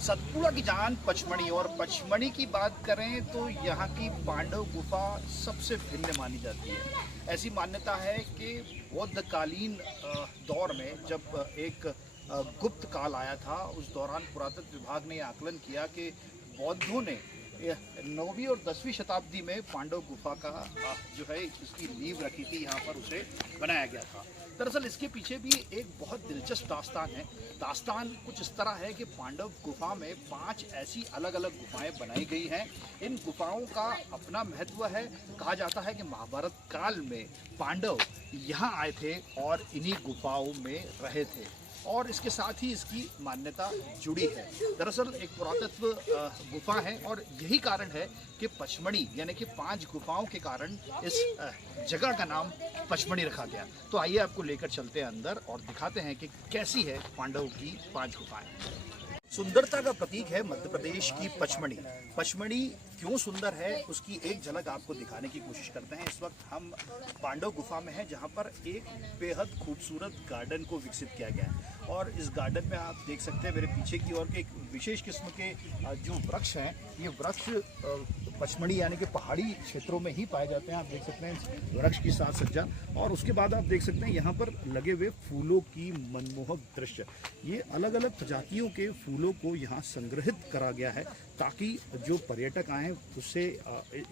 सतपुड़ा की जान पचमणी, और पचमणी की बात करें तो यहाँ की पांडव गुफा सबसे भिन्न मानी जाती है। ऐसी मान्यता है कि बौद्धकालीन दौर में जब एक गुप्त काल आया था, उस दौरान पुरातत्व विभाग ने आकलन किया कि बौद्धों ने 9वीं और 10वीं शताब्दी में पांडव गुफा का जो है इसकी नींव रखी थी, यहाँ पर उसे बनाया गया था। दरअसल इसके पीछे भी एक बहुत दिलचस्प दास्तान है। दास्तान कुछ इस तरह है कि पांडव गुफा में 5 ऐसी अलग अलग गुफाएं बनाई गई हैं। इन गुफाओं का अपना महत्व है। कहा जाता है कि महाभारत काल में पांडव यहाँ आए थे और इन्हीं गुफाओं में रहे थे, और इसके साथ ही इसकी मान्यता जुड़ी है। दरअसल एक पुरातत्व गुफा है, और यही कारण है कि पचमणी यानी कि 5 गुफाओं के कारण इस जगह का नाम पचमणी रखा गया। तो आइए आपको लेकर चलते हैं अंदर और दिखाते हैं कि कैसी है पांडव की 5 गुफाएं। सुंदरता का प्रतीक है मध्य प्रदेश की पचमणी। पचमणी क्यों सुंदर है उसकी एक झलक आपको दिखाने की कोशिश करते हैं। इस वक्त हम पांडव गुफा में हैं, जहां पर एक बेहद खूबसूरत गार्डन को विकसित किया गया है, और इस गार्डन में आप देख सकते हैं मेरे पीछे की ओर के एक विशेष किस्म के जो वृक्ष हैं, ये वृक्ष पचमणी यानी कि पहाड़ी क्षेत्रों में ही पाए जाते हैं। आप देख सकते हैं वृक्ष की साज सज्जा, और उसके बाद आप देख सकते हैं यहाँ पर लगे हुए फूलों की मनमोहक दृश्य। ये अलग अलग प्रजातियों के फूलों को यहाँ संग्रहित करा गया है ताकि जो पर्यटक आएँ उससे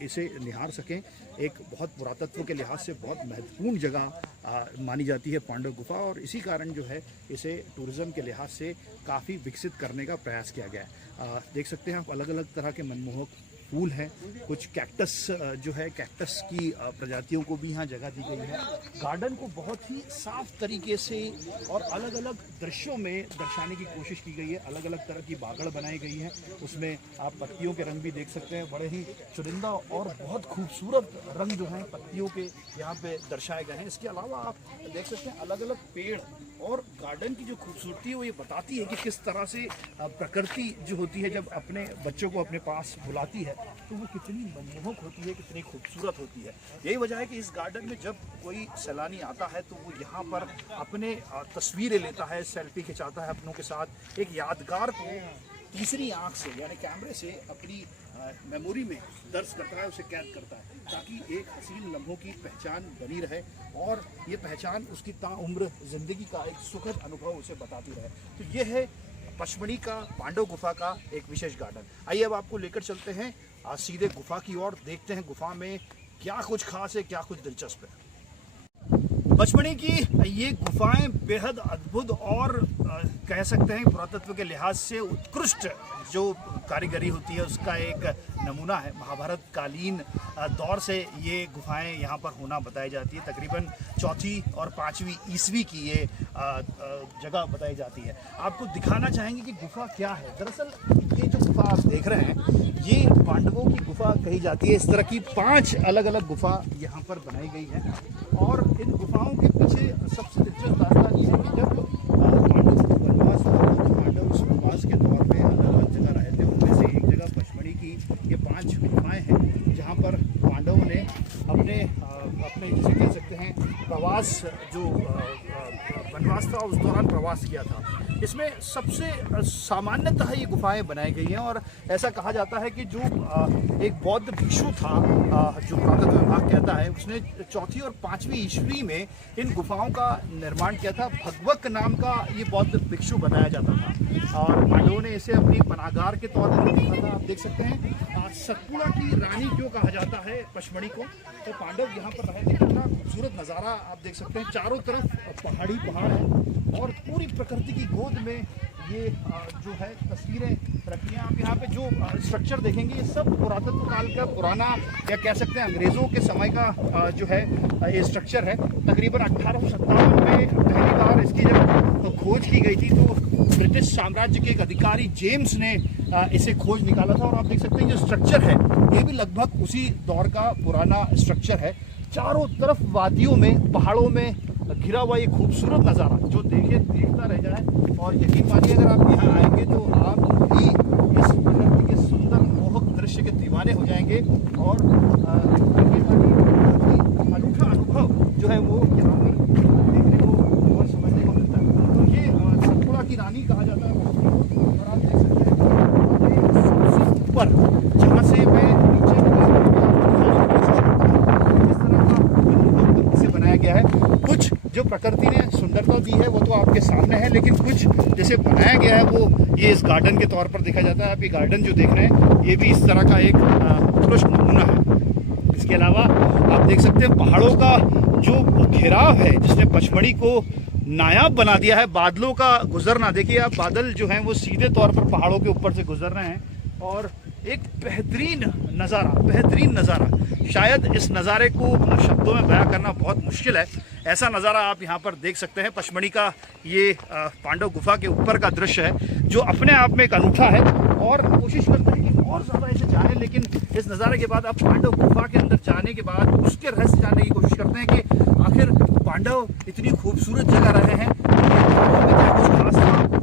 इसे निहार सकें। एक बहुत पुरातत्व के लिहाज से बहुत महत्वपूर्ण जगह मानी जाती है पांडव गुफा, और इसी कारण जो है इसे टूरिज़्म के लिहाज से काफ़ी विकसित करने का प्रयास किया गया है। देख सकते हैं आप अलग अलग तरह के मनमोहक फूल हैं, कुछ कैक्टस जो है कैक्टस की प्रजातियों को भी यहाँ जगह दी गई है। गार्डन को बहुत ही साफ तरीके से और अलग अलग दृश्यों में दर्शाने की कोशिश की गई है। अलग अलग तरह की बागड़ बनाई गई है, उसमें आप पत्तियों के रंग भी देख सकते हैं। बड़े ही चुनिंदा और बहुत खूबसूरत रंग जो हैं पत्तियों के यहाँ पे दर्शाए गए हैं। इसके अलावा आप देख सकते हैं अलग अलग पेड़, और गार्डन की जो खूबसूरती है वो ये बताती है कि किस तरह से प्रकृति जो होती है जब अपने बच्चों को अपने पास बुलाती है तो वो कितनी मनमोहक होती है, कितनी खूबसूरत होती है। यही वजह है कि इस गार्डन में जब कोई सैलानी आता है तो वो यहाँ पर अपने तस्वीरें लेता है, सेल्फी खिंचाता है अपनों के साथ, एक यादगार को तीसरी आंख से यानी कैमरे से अपनी मेमोरी में दर्ज करता है, उसे कैद करता है, ताकि एक हसीन लम्हों की पहचान बनी रहे और ये पहचान उसकी ताउम्र ज़िंदगी का एक सुखद अनुभव उसे बताती रहे। तो ये है पचमणी का पांडव गुफा का एक विशेष गार्डन। आइए अब आपको लेकर चलते हैं सीधे गुफा की ओर, देखते हैं गुफा में क्या कुछ खास है, क्या कुछ दिलचस्प है। पचमणी की ये गुफाएं बेहद अद्भुत और कह सकते हैं पुरातत्व के लिहाज से उत्कृष्ट जो कारीगरी होती है उसका एक नमूना है। महाभारत कालीन दौर से ये गुफाएं यहाँ पर होना बताई जाती है। तकरीबन 4वीं और 5वीं ईस्वी की ये जगह बताई जाती है। आपको दिखाना चाहेंगे कि गुफा क्या है। दरअसल ये जो गुफा आप देख रहे हैं ये पांडवों की गुफा कही जाती है। इस तरह की 5 अलग अलग गुफा यहाँ पर बनाई गई है, और इन गुफाओं के पीछे सबसे दिलचस्प दास्तान ये है कि जब पांडव को वनवास हुआ तो पांडव उस वनवास के दौर में अलग अलग जगह रहे थे। उनमें से एक जगह पचमणी की ये 5 गुफाएं हैं जहाँ पर पांडवों ने अपने जिसे कह सकते हैं प्रवास, जो वनवास था उस दौरान प्रवास किया था। इसमें सबसे सामान्यतः ये गुफाएं बनाई गई हैं, और ऐसा कहा जाता है कि जो एक बौद्ध भिक्षु था, जो पुरातत्व विभाग कहता है, उसने 4वीं और 5वीं ईस्वी में इन गुफाओं का निर्माण किया था। भगवक नाम का ये बौद्ध भिक्षु बताया जाता था, और पांडवों ने इसे अपनी पनाहगार के तौर पर देखा था। आप देख सकते हैं सतपुड़ा की रानी क्यों कहा जाता है पचमणी को, तो पांडव यहाँ पर रहे थे। कितना खूबसूरत नज़ारा आप देख सकते हैं, चारों तरफ पहाड़ है और पूरी प्रकृति की गोद में ये जो है तस्वीरें रखी हैं। आप यहाँ पे जो स्ट्रक्चर देखेंगे ये सब पुरातत्व काल का पुराना, या कह सकते हैं अंग्रेज़ों के समय का जो है ये स्ट्रक्चर है। तकरीबन 1857 में पहली बार इसकी जब खोज की गई थी तो ब्रिटिश साम्राज्य के एक अधिकारी जेम्स ने इसे खोज निकाला था, और आप देख सकते हैं जो स्ट्रक्चर है ये भी लगभग उसी दौर का पुराना स्ट्रक्चर है। चारों तरफ वादियों में, पहाड़ों में घिरा हुआ ये खूबसूरत नज़ारा जो देखता रह जाए। और यकीन मानिए अगर आप यहाँ आएंगे तो आप भी इस प्रकृति के सुंदर मोहक दृश्य के दीवाने हो जाएंगे, और अनूठा अनुभव जो है वो यहाँ पर देखने को और समझने को मिलता है। तो ये सतपुड़ा की रानी कहा जाता है, और आप देख सकते हैं प्रकृति ने सुंदरता दी है वो तो आपके सामने है, लेकिन कुछ जैसे बनाया गया है वो ये इस गार्डन के तौर पर देखा जाता है। आप ये गार्डन जो देख रहे हैं ये भी इस तरह का एक उत्कृष्ट नमूना है। इसके अलावा आप देख सकते हैं पहाड़ों का जो घेराव है जिसने पचमढ़ी को नायाब बना दिया है। बादलों का गुजरना देखिए आप, बादल जो हैं वो सीधे तौर पर पहाड़ों के ऊपर से गुजर रहे हैं और एक बेहतरीन नज़ारा। शायद इस नज़ारे को शब्दों में बयां करना बहुत मुश्किल है। ऐसा नज़ारा आप यहाँ पर देख सकते हैं। पचमढ़ी का ये पांडव गुफा के ऊपर का दृश्य है जो अपने आप में एक अनूठा है और कोशिश करते हैं कि और ज़्यादा ऐसे जाने, लेकिन इस नज़ारे के बाद आप पांडव गुफा के अंदर जाने के बाद उसके रहस्य जानने की कोशिश करते हैं कि आखिर पांडव इतनी खूबसूरत जगह रहे हैं, क्या कुछ खास था